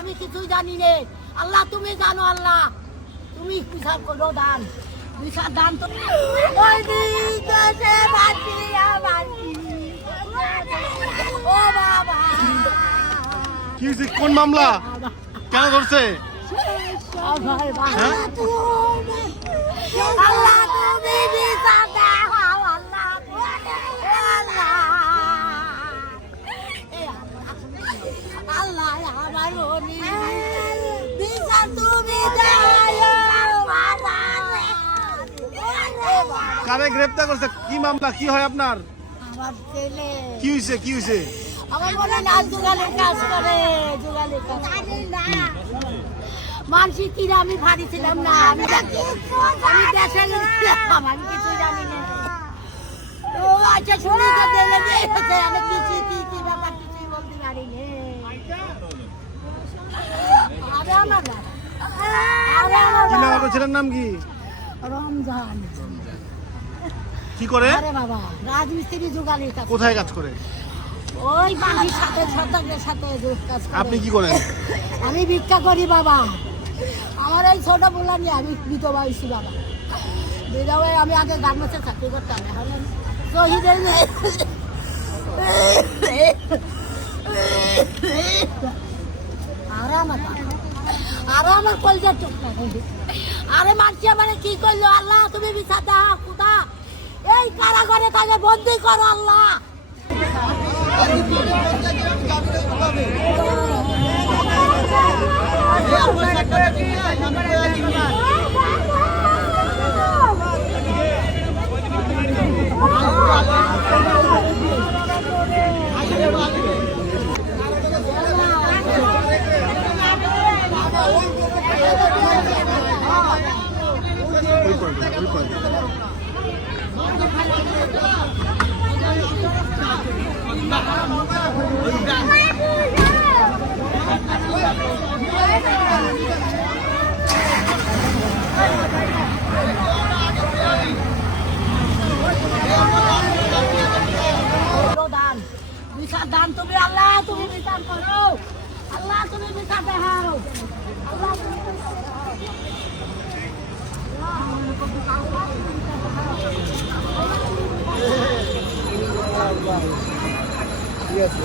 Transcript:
আমি কিছুই জানি নে। আল্লাহ তুমি জানো, আল্লাহ তুমি বিচার করো, দান বিচার দান তো ও বাবা। কি হয়েছে? কোন মামলা? কেন ধরছে? আল্লাহ তুমি বিচার দাও, আল্লাহ আল্লাহ আমার মনি বিচার তুমি কারে গ্রেফতার করছে? কি মামলা? কি হয় আপনার? আমার ছেলে। কি হয়েছে? কি হয়েছে? আমার মনে নাচ জোগালের কাজ করে, জোগালের কাজ মানসি কিরা আমি ভারী ছিলাম না, আমি দেশে গেছিলাম, আমি কিছু জানি না। ও আচ্ছা শুনে তো দেখে দিয়েছে, আমি কিছু কি ব্যাপার কিছুই বলতে পারি না। আরে আমার কি নাম? আপনার ছেলের নাম কি? রমজান। কি করে? আরে বাবা রাজমিস্ত্রি জোগালের কাজ। কোথায় কাজ করে? ওই বাড়ির সাথে ছত্রাকের সাথে কাজ করে। আপনি কি করেন? আমি ভিক্ষা করি বাবা। আমার এই ছোট বলা নিয়ে আমি বিধবা হয়েছি বাবা। বিধবা হয়ে আমি আগে গার্মেন্টসে চাকরি করতাম, এখন শহীদের আরে আমার কলজার টুকরা। আরে মানছি আমার কি করলো? আল্লাহ তুমি বিচার দাও, খুদা এই কারাগারে তাকে বন্দি করো আল্লাহ। বিচার দান তুমি, আল্লাহ তুমি বিচার করো, আল্লাহ তুমি বিচার দেখাও, আল্লাহ তুমি ঠিক আছে।